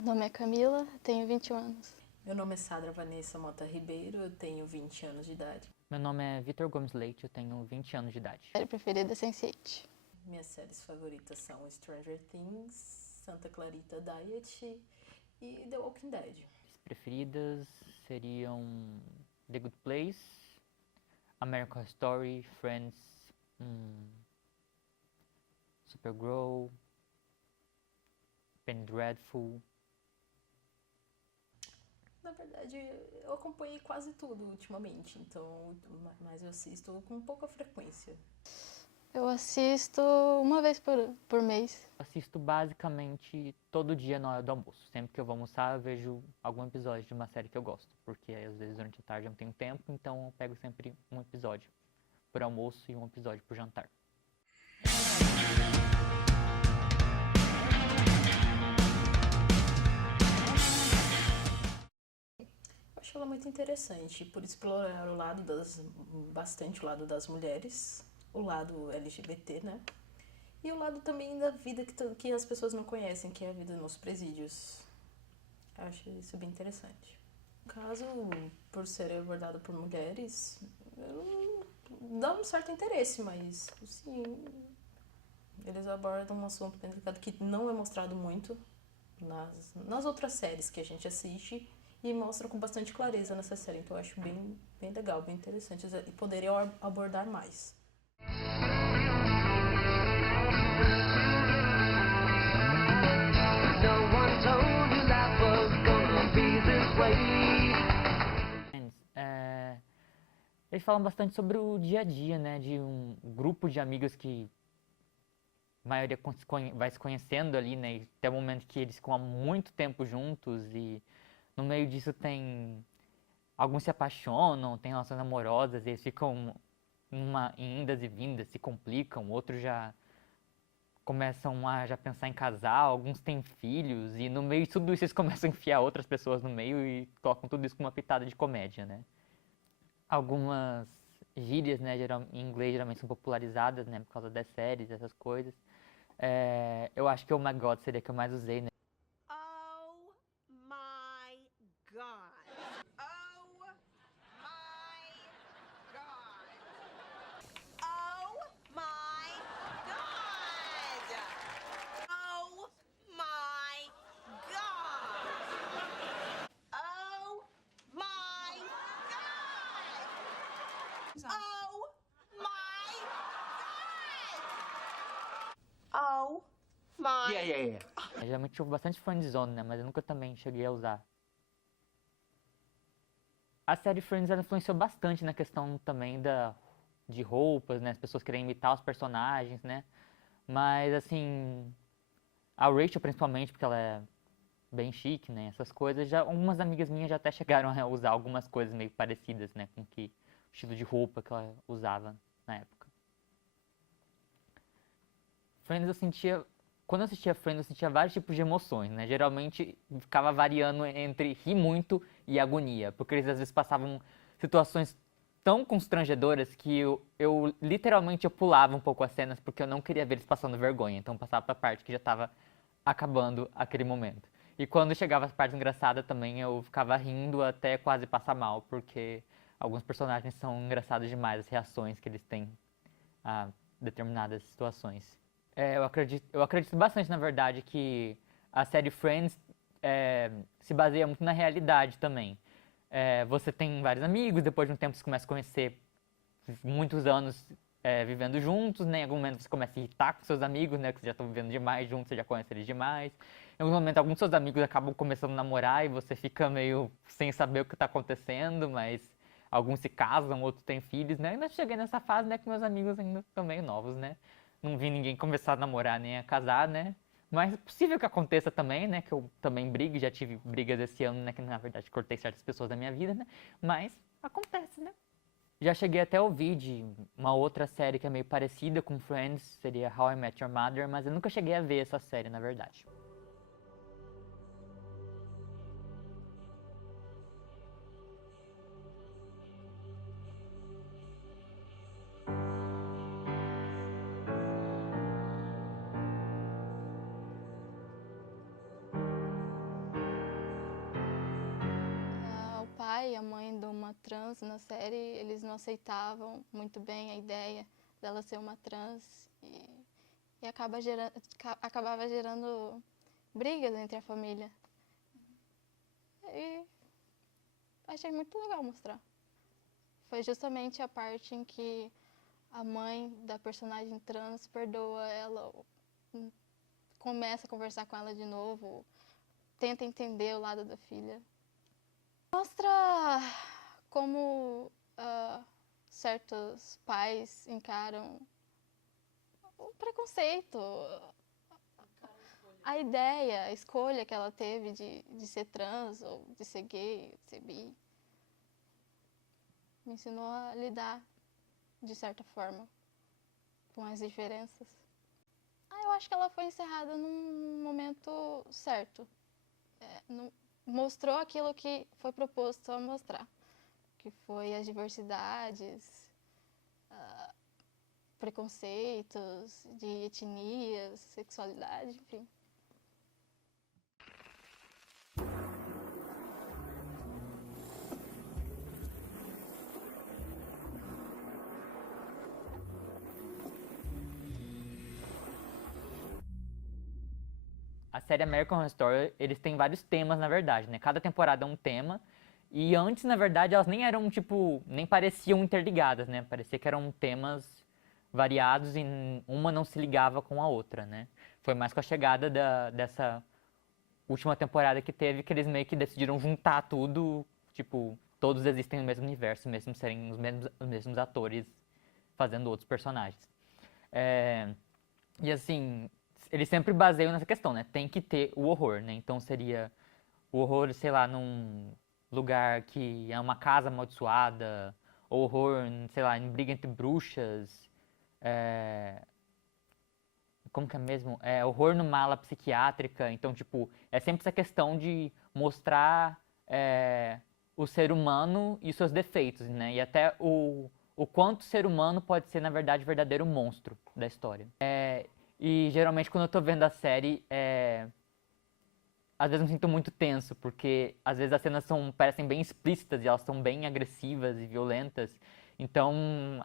Meu nome é Camila, tenho 21 anos. Meu nome é Sandra Vanessa Mota Ribeiro, eu tenho 20 anos de idade. Meu nome é Vitor Gomes Leite, eu tenho 20 anos de idade. Série preferida é Sense8. Minhas séries favoritas são Stranger Things, Santa Clarita Diet e The Walking Dead. As preferidas seriam The Good Place, American Horror Story, Friends, Supergirl, Penny Dreadful. Na verdade, eu acompanhei quase tudo ultimamente, então, mas eu assisto com pouca frequência. Eu assisto uma vez por mês. Assisto basicamente todo dia na hora do almoço. Sempre que eu vou almoçar, eu vejo algum episódio de uma série que eu gosto. Porque às vezes durante a tarde eu não tenho tempo, então eu pego sempre um episódio por almoço e um episódio por jantar. Eu acho ela muito interessante, por explorar bastante o lado das mulheres, o lado LGBT, né? E o lado também da vida que as pessoas não conhecem, que é a vida nos presídios. Eu acho isso bem interessante. No caso, por ser abordado por mulheres, dá um certo interesse, mas, sim, eles abordam um assunto bem delicado que não é mostrado muito nas outras séries que a gente assiste e mostram com bastante clareza nessa série. Então eu acho bem legal, bem interessante e poderiam abordar mais. Eles falam bastante sobre o dia a dia, né, de um grupo de amigos que a maioria vai se conhecendo ali, né, e até o momento que eles ficam há muito tempo juntos e no meio disso tem alguns se apaixonam, tem relações amorosas, e eles ficam em indas e vindas, se complicam, outros já começam a já pensar em casar, alguns têm filhos, e no meio de tudo isso eles começam a enfiar outras pessoas no meio e colocam tudo isso com uma pitada de comédia, né. Algumas gírias, né, em inglês geralmente são popularizadas, né, por causa das séries, essas coisas. Eu acho que o my God seria que eu mais usei, né. Oh my God. Oh my God. Oh my God. Oh my God. Oh my God. Oh my God. Oh my. Eu geralmente tive bastante friendzone, né, mas eu nunca também cheguei a usar. A série Friends ela influenciou bastante na questão também de roupas, né, as pessoas querem imitar os personagens, né, mas assim, a Rachel principalmente, porque ela é bem chique, né, essas coisas, já algumas amigas minhas já até chegaram a usar algumas coisas meio parecidas, né, com o estilo de roupa que ela usava na época. Quando eu assistia Friends, eu sentia vários tipos de emoções, né? Geralmente ficava variando entre rir muito e agonia, porque eles às vezes passavam situações tão constrangedoras que eu literalmente eu pulava um pouco as cenas porque eu não queria ver eles passando vergonha, então passava pra parte que já tava acabando aquele momento. E quando chegava as partes engraçadas também eu ficava rindo até quase passar mal, porque alguns personagens são engraçados demais, as reações que eles têm a determinadas situações. Eu acredito bastante, na verdade, que a série Friends se baseia muito na realidade também. Você tem vários amigos, depois de um tempo você começa a conhecer muitos anos vivendo juntos, né? Em algum momento você começa a irritar com seus amigos, né? Que você já estão vivendo demais juntos, você já conhece eles demais. Em algum momento, alguns seus amigos acabam começando a namorar e você fica meio sem saber o que está acontecendo, mas alguns se casam, outros têm filhos, né? Eu ainda cheguei nessa fase, né? Que meus amigos ainda estão meio novos, né? Não vi ninguém começar a namorar nem a casar, né? Mas é possível que aconteça também, né? Que eu também brigue, já tive brigas esse ano, né? Que na verdade cortei certas pessoas da minha vida, né? Mas acontece, né? Já cheguei até a ouvir de uma outra série que é meio parecida com Friends, seria How I Met Your Mother, mas eu nunca cheguei a ver essa série, na verdade. trans na série, eles não aceitavam muito bem a ideia dela ser uma trans e acabava gerando brigas entre a família. E achei muito legal mostrar. Foi justamente a parte em que a mãe da personagem trans perdoa ela, começa a conversar com ela de novo, tenta entender o lado da filha. Mostra como certos pais encaram o preconceito, a ideia, a escolha que ela teve de ser trans, ou de ser gay, de ser bi. Me ensinou a lidar, de certa forma, com as diferenças. Eu acho que ela foi encerrada num momento certo. Mostrou aquilo que foi proposto a mostrar, que foi as diversidades, preconceitos de etnias, sexualidade, enfim. A série American Horror Story, eles têm vários temas, na verdade, né? Cada temporada é um tema. E antes, na verdade, elas nem eram, tipo, nem pareciam interligadas, né? Parecia que eram temas variados e uma não se ligava com a outra, né? Foi mais com a chegada dessa última temporada que teve que eles meio que decidiram juntar tudo, tipo, todos existem no mesmo universo, mesmo serem os mesmos atores fazendo outros personagens. E assim, eles sempre baseiam nessa questão, né? Tem que ter o horror, né? Então seria o horror, sei lá, num lugar que é uma casa amaldiçoada, ou horror, sei lá, em briga entre bruxas, como que é mesmo? Horror numa ala psiquiátrica. Então, tipo, é sempre essa questão de mostrar o ser humano e seus defeitos, né? E até o quanto o ser humano pode ser, na verdade, o verdadeiro monstro da história. E geralmente quando eu tô vendo a série, às vezes eu me sinto muito tenso, porque às vezes as cenas parecem bem explícitas e elas são bem agressivas e violentas. Então,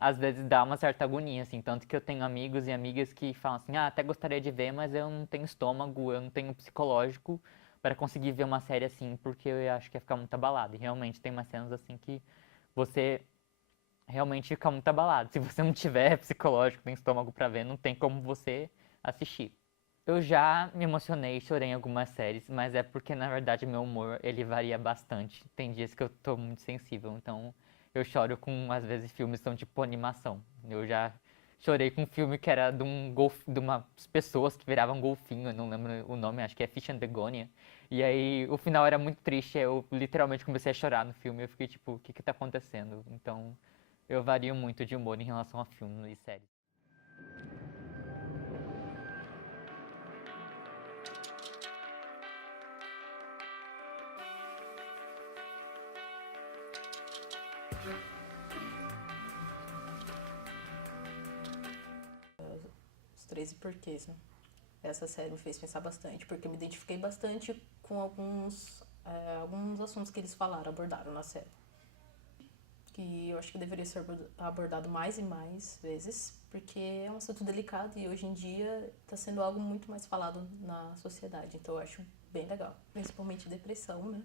às vezes dá uma certa agonia, assim. Tanto que eu tenho amigos e amigas que falam assim, até gostaria de ver, mas eu não tenho estômago, eu não tenho psicológico para conseguir ver uma série assim, porque eu acho que ia ficar muito abalado. E realmente tem umas cenas assim que você realmente fica muito abalado. Se você não tiver psicológico, nem estômago para ver, não tem como você assistir. Eu já me emocionei e chorei em algumas séries, mas é porque, na verdade, meu humor, ele varia bastante. Tem dias que eu tô muito sensível, então eu choro com, às vezes, filmes que são tipo animação. Eu já chorei com um filme que era de umas pessoas que viravam golfinho, eu não lembro o nome, acho que é Fish and Begonia. E aí, o final era muito triste, eu literalmente comecei a chorar no filme, eu fiquei tipo, o que que tá acontecendo? Então, eu vario muito de humor em relação a filmes e séries. Os 13 porquês, né? Essa série me fez pensar bastante, porque eu me identifiquei bastante com alguns assuntos que eles abordaram na série. Que eu acho que deveria ser abordado mais e mais vezes, porque é um assunto delicado e hoje em dia está sendo algo muito mais falado na sociedade. Então eu acho bem legal. Principalmente depressão, né?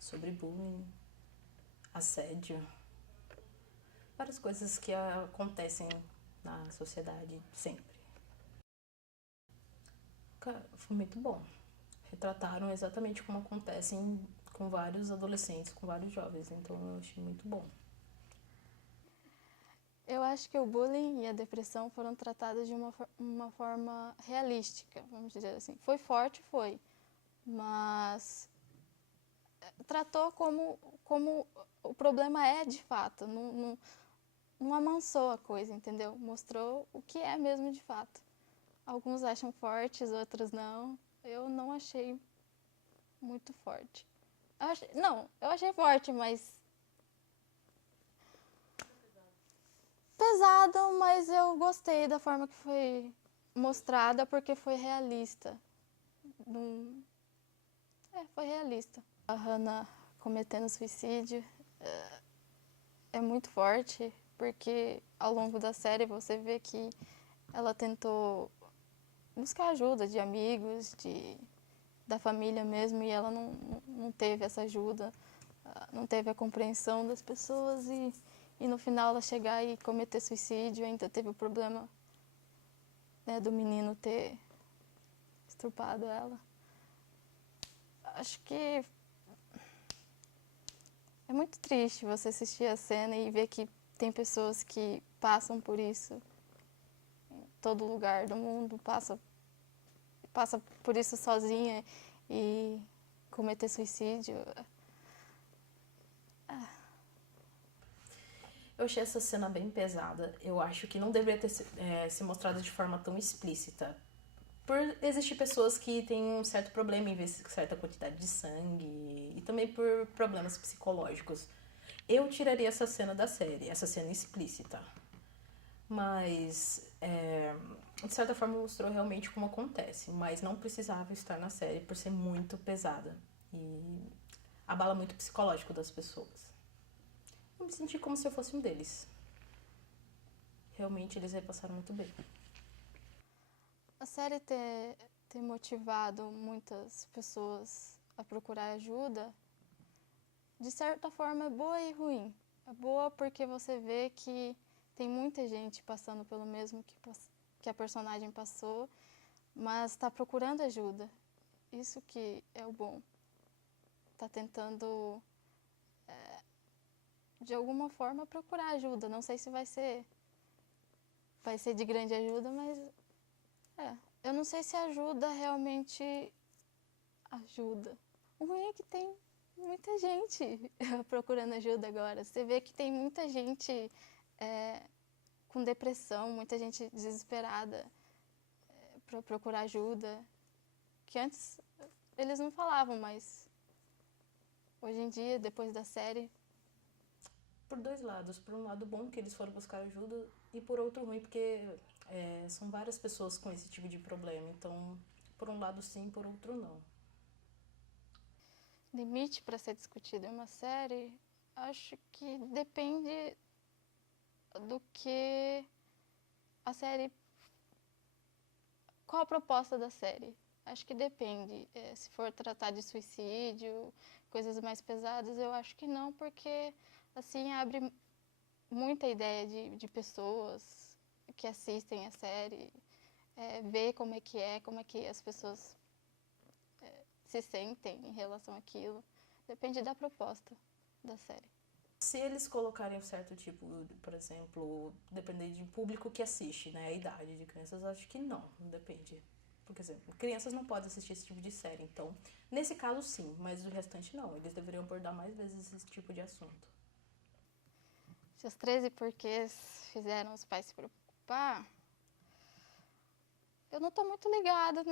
Sobre bullying, assédio. Várias coisas que acontecem na sociedade sempre. Cara, foi muito bom. Retrataram exatamente como acontecem com vários adolescentes, com vários jovens, então eu achei muito bom. Eu acho que o bullying e a depressão foram tratados de uma forma realística, vamos dizer assim. Foi forte, foi, mas tratou como o problema é de fato, não amansou a coisa, entendeu? Mostrou o que é mesmo de fato. Alguns acham fortes, outros não. Eu não achei muito forte. Eu achei forte, mas pesado, mas eu gostei da forma que foi mostrada porque foi realista. Foi realista. A Hannah cometendo suicídio é muito forte, porque ao longo da série você vê que ela tentou buscar ajuda de amigos, da família mesmo, e ela não teve essa ajuda, não teve a compreensão das pessoas, e no final ela chegar e cometer suicídio. Ainda teve o problema, né, do menino ter estrupado ela. Acho que é muito triste você assistir a cena e ver que tem pessoas que passam por isso em todo lugar do mundo, passa por isso sozinha e cometer suicídio. Eu achei essa cena bem pesada. Eu acho que não deveria ter se mostrado de forma tão explícita. Por existir pessoas que têm um certo problema em ver certa quantidade de sangue, e também por problemas psicológicos. Eu tiraria essa cena da série, essa cena explícita. Mas, de certa forma, mostrou realmente como acontece. Mas não precisava estar na série por ser muito pesada. E abala muito o psicológico das pessoas. Eu me senti como se eu fosse um deles. Realmente, eles repassaram muito bem. A série ter motivado muitas pessoas a procurar ajuda, de certa forma é boa e ruim. É boa porque você vê que tem muita gente passando pelo mesmo que a personagem passou, mas está procurando ajuda. Isso que é o bom. Está tentando, de alguma forma, procurar ajuda. Não sei se vai ser de grande ajuda, mas eu não sei se ajuda realmente ajuda. O ruim é que tem muita gente procurando ajuda agora. Você vê que tem muita gente com depressão, muita gente desesperada para procurar ajuda, que antes eles não falavam, mas hoje em dia, depois da série... Por dois lados. Por um lado bom, que eles foram buscar ajuda, e por outro ruim, porque são várias pessoas com esse tipo de problema. Então, por um lado sim, por outro não. Limite para ser discutido em uma série, acho que depende do que a série... Qual a proposta da série? Acho que depende. Se for tratar de suicídio, coisas mais pesadas, eu acho que não, porque assim abre muita ideia de pessoas que assistem a série, ver como é que as pessoas se sentem em relação àquilo. Depende da proposta da série. Se eles colocarem um certo tipo, por exemplo, dependendo de público que assiste, né, a idade de crianças, acho que não depende. Por exemplo, crianças não podem assistir esse tipo de série, então, nesse caso sim, mas o restante não. Eles deveriam abordar mais vezes esse tipo de assunto. Se os 13 porquês fizeram os pais se preocupar, eu não estou muito ligada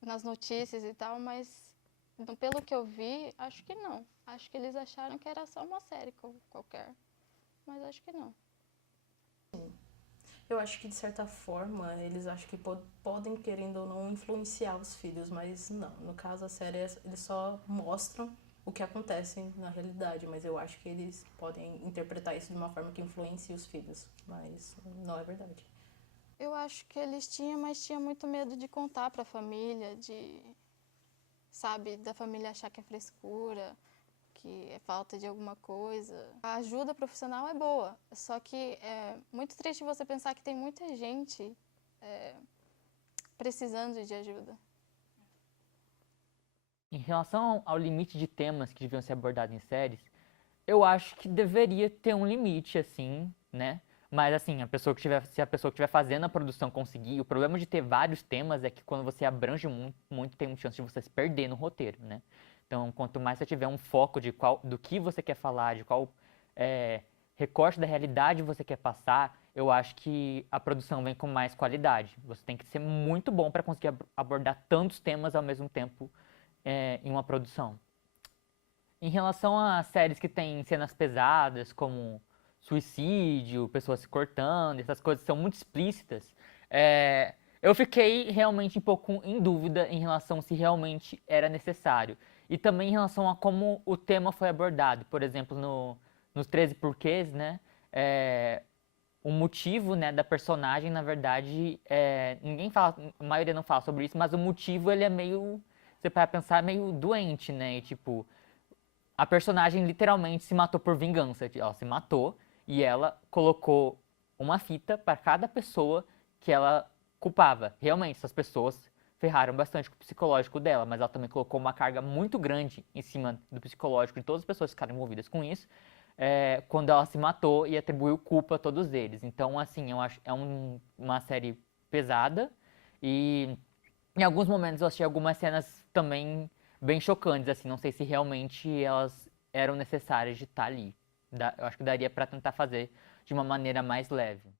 nas notícias e tal, mas pelo que eu vi, acho que não. Acho que eles acharam que era só uma série qualquer, mas acho que não. Eu acho que, de certa forma, eles acham que podem, querendo ou não, influenciar os filhos, mas não. No caso, a série, eles só mostram o que acontece na realidade, mas eu acho que eles podem interpretar isso de uma forma que influencie os filhos, mas não é verdade. Eu acho que eles tinham, mas tinha muito medo de contar para a família, da família achar que é frescura, que é falta de alguma coisa. A ajuda profissional é boa, só que é muito triste você pensar que tem muita gente precisando de ajuda. Em relação ao limite de temas que deviam ser abordados em séries, eu acho que deveria ter um limite, assim, né? Mas, assim, se a pessoa que estiver fazendo a produção conseguir, o problema de ter vários temas é que quando você abrange muito, tem uma chance de você se perder no roteiro, né? Então, quanto mais você tiver um foco do que você quer falar, de qual recorte da realidade você quer passar, eu acho que a produção vem com mais qualidade. Você tem que ser muito bom para conseguir abordar tantos temas ao mesmo tempo em uma produção. Em relação a séries que têm cenas pesadas, como suicídio, pessoas se cortando, essas coisas são muito explícitas, eu fiquei realmente um pouco em dúvida em relação se realmente era necessário. e também em relação a como o tema foi abordado. Por exemplo, nos 13 Porquês, né, o motivo, né, da personagem, na verdade, ninguém fala, a maioria não fala sobre isso, mas o motivo, ele é meio, você para pensar, meio doente, né, e, tipo, a personagem literalmente se matou por vingança, ela se matou e ela colocou uma fita para cada pessoa que ela culpava. Realmente, essas pessoas ferraram bastante com o psicológico dela, mas ela também colocou uma carga muito grande em cima do psicológico de todas as pessoas que ficaram envolvidas com isso, quando ela se matou e atribuiu culpa a todos eles. Então, assim, eu acho uma série pesada e em alguns momentos eu achei algumas cenas também bem chocantes, assim, não sei se realmente elas eram necessárias de estar ali. Eu acho que daria pra tentar fazer de uma maneira mais leve.